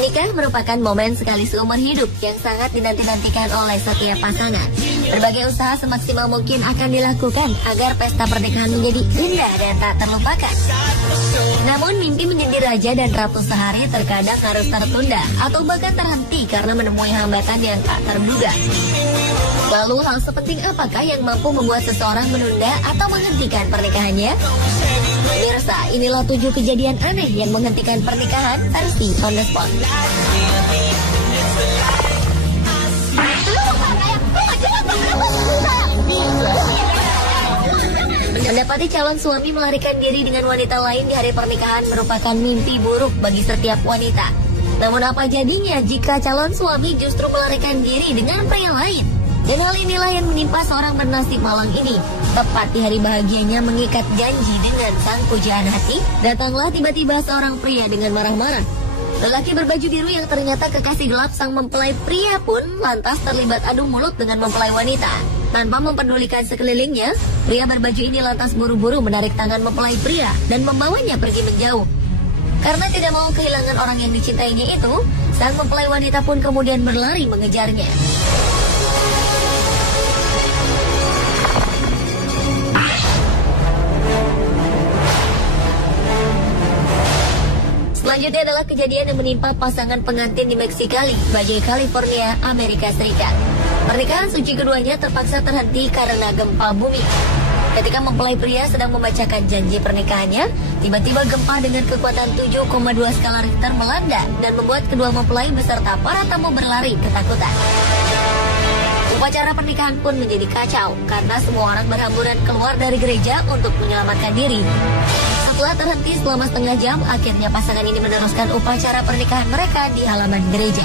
Menikah merupakan momen sekali seumur hidup yang sangat dinanti-nantikan oleh setiap pasangan. Berbagai usaha semaksimal mungkin akan dilakukan agar pesta pernikahan menjadi indah dan tak terlupakan. Namun mimpi menjadi raja dan ratu sehari terkadang harus tertunda atau bahkan terhenti karena menemui hambatan yang tak terduga. Lalu hal sepenting apakah yang mampu membuat seseorang menunda atau menghentikan pernikahannya? Mirsa, inilah 7 kejadian aneh yang menghentikan pernikahan versi on the spot. Mendapati calon suami melarikan diri dengan wanita lain di hari pernikahan merupakan mimpi buruk bagi setiap wanita. Namun apa jadinya jika calon suami justru melarikan diri dengan pria lain? Dan hal inilah yang menimpa seorang bernasib malang ini. Tepat di hari bahagianya mengikat janji dengan sang pujaan hati, datanglah tiba-tiba seorang pria dengan marah-marah. Lelaki berbaju biru yang ternyata kekasih gelap sang mempelai pria pun lantas terlibat adu mulut dengan mempelai wanita. Tanpa mempedulikan sekelilingnya, pria berbaju ini lantas buru-buru menarik tangan mempelai pria dan membawanya pergi menjauh. Karena tidak mau kehilangan orang yang dicintainya itu, sang mempelai wanita pun kemudian berlari mengejarnya. Selanjutnya adalah kejadian yang menimpa pasangan pengantin di Mexicali, Baja California, Amerika Serikat. Pernikahan suci keduanya terpaksa terhenti karena gempa bumi. Ketika mempelai pria sedang membacakan janji pernikahannya, tiba-tiba gempa dengan kekuatan 7,2 skala Richter melanda dan membuat kedua mempelai beserta para tamu berlari ketakutan. Upacara pernikahan pun menjadi kacau karena semua orang berhamburan keluar dari gereja untuk menyelamatkan diri. Setelah terhenti selama setengah jam, akhirnya pasangan ini meneruskan upacara pernikahan mereka di halaman gereja.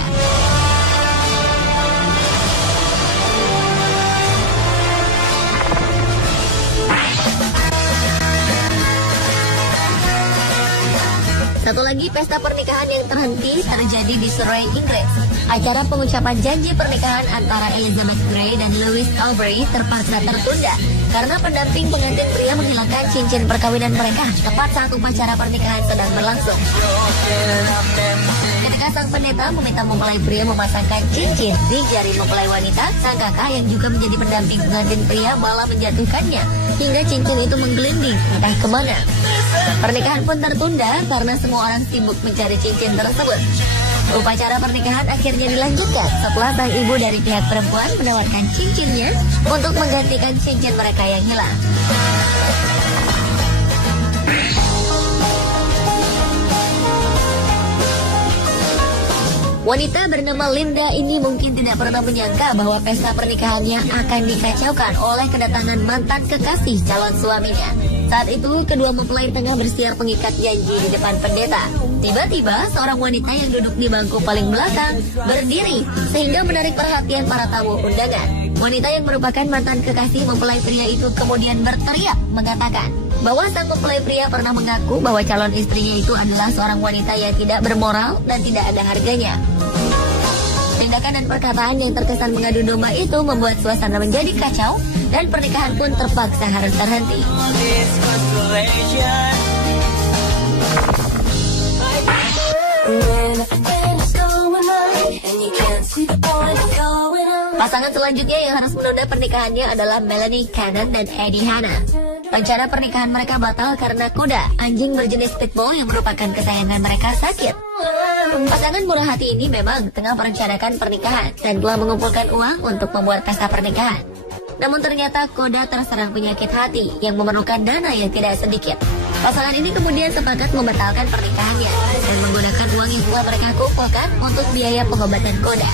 Satu lagi pesta pernikahan yang terhenti terjadi di Surrey, Inggris. Acara pengucapan janji pernikahan antara Elizabeth Gray dan Louis Aubrey terpaksa tertunda karena pendamping pengantin pria menghilangkan cincin perkawinan mereka tepat saat upacara pernikahan sedang berlangsung. Ketika sang pendeta meminta mempelai pria memasangkan cincin di jari mempelai wanita, sang kakak yang juga menjadi pendamping pengantin pria malah menjatuhkannya hingga cincin itu menggelinding entah kemana. Pernikahan pun tertunda karena semua orang sibuk mencari cincin tersebut. Upacara pernikahan akhirnya dilanjutkan setelah sang ibu dari pihak perempuan menawarkan cincinnya untuk menggantikan cincin mereka yang hilang. Wanita bernama Linda ini mungkin tidak pernah menyangka bahwa pesta pernikahannya akan dikacaukan oleh kedatangan mantan kekasih calon suaminya. Saat itu, kedua mempelai tengah bersiar pengikat janji di depan pendeta. Tiba-tiba, seorang wanita yang duduk di bangku paling belakang berdiri sehingga menarik perhatian para tamu undangan. Wanita yang merupakan mantan kekasih mempelai pria itu kemudian berteriak mengatakan bahwa sang mempelai pria pernah mengaku bahwa calon istrinya itu adalah seorang wanita yang tidak bermoral dan tidak ada harganya. Tindakan dan perkataan yang terkesan mengadu domba itu membuat suasana menjadi kacau dan pernikahan pun terpaksa harus terhenti. Pasangan selanjutnya yang harus menunda pernikahannya adalah Melanie Cannon dan Eddie Hanna. Rencana pernikahan mereka batal karena kuda, anjing berjenis pitbull yang merupakan kesayangan mereka, sakit. Pasangan murah hati ini memang tengah merencanakan pernikahan dan telah mengumpulkan uang untuk membuat pesta pernikahan. Namun ternyata Koda terserang penyakit hati yang memerlukan dana yang tidak sedikit. Pasangan ini kemudian sepakat membatalkan pernikahannya dan menggunakan uang yang telah mereka kumpulkan untuk biaya pengobatan Koda.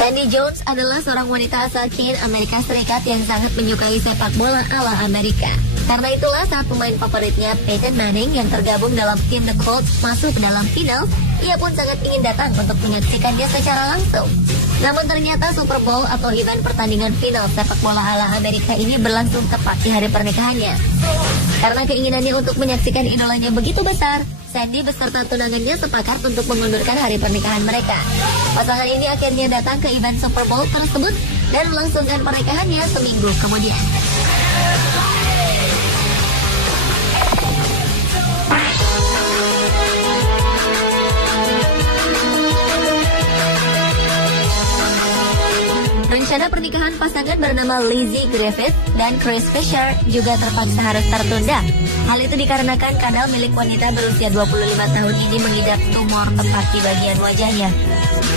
Sandy Jones adalah seorang wanita asal Kane, Amerika Serikat yang sangat menyukai sepak bola ala Amerika. Karena itulah saat pemain favoritnya Peyton Manning yang tergabung dalam tim The Colts masuk ke dalam final, ia pun sangat ingin datang untuk menyaksikannya secara langsung. Namun ternyata Super Bowl atau event pertandingan final sepak bola ala Amerika ini berlangsung tepat di hari pernikahannya. Karena keinginannya untuk menyaksikan idolanya begitu besar, Sandy beserta tunangannya sepakat untuk mengundurkan hari pernikahan mereka. Pasangan ini akhirnya datang ke event Super Bowl tersebut dan melangsungkan pernikahannya seminggu kemudian. Rencana pernikahan pasangan bernama Lizzie Griffith dan Chris Fisher juga terpaksa harus tertunda. Hal itu dikarenakan kadal milik wanita berusia 25 tahun ini mengidap tumor tepat di bagian wajahnya.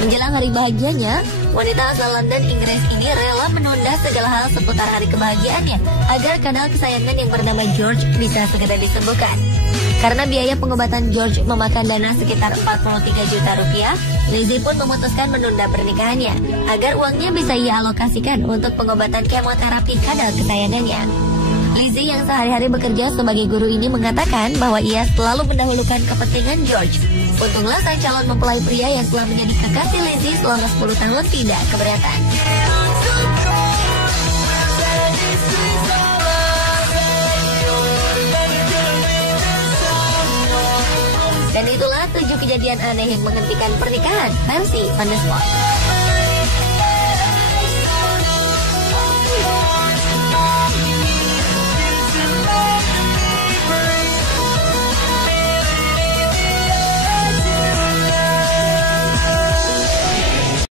Menjelang hari bahagianya, wanita asal London, Inggris ini rela menunda segala hal seputar hari kebahagiaannya agar kadal kesayangan yang bernama George bisa segera disembuhkan. Karena biaya pengobatan George memakan dana sekitar 43 juta rupiah, Lizzie pun memutuskan menunda pernikahannya agar uangnya bisa ia alokasikan untuk pengobatan kemoterapi kadal kesayangannya. Lizzie yang sehari-hari bekerja sebagai guru ini mengatakan bahwa ia selalu mendahulukan kepentingan George. Untunglah sang calon mempelai pria yang telah menjadi kekasih Lizzie selama 10 tahun tidak keberatan. Dan itulah 7 kejadian aneh yang menghentikan pernikahan versi On The Spot.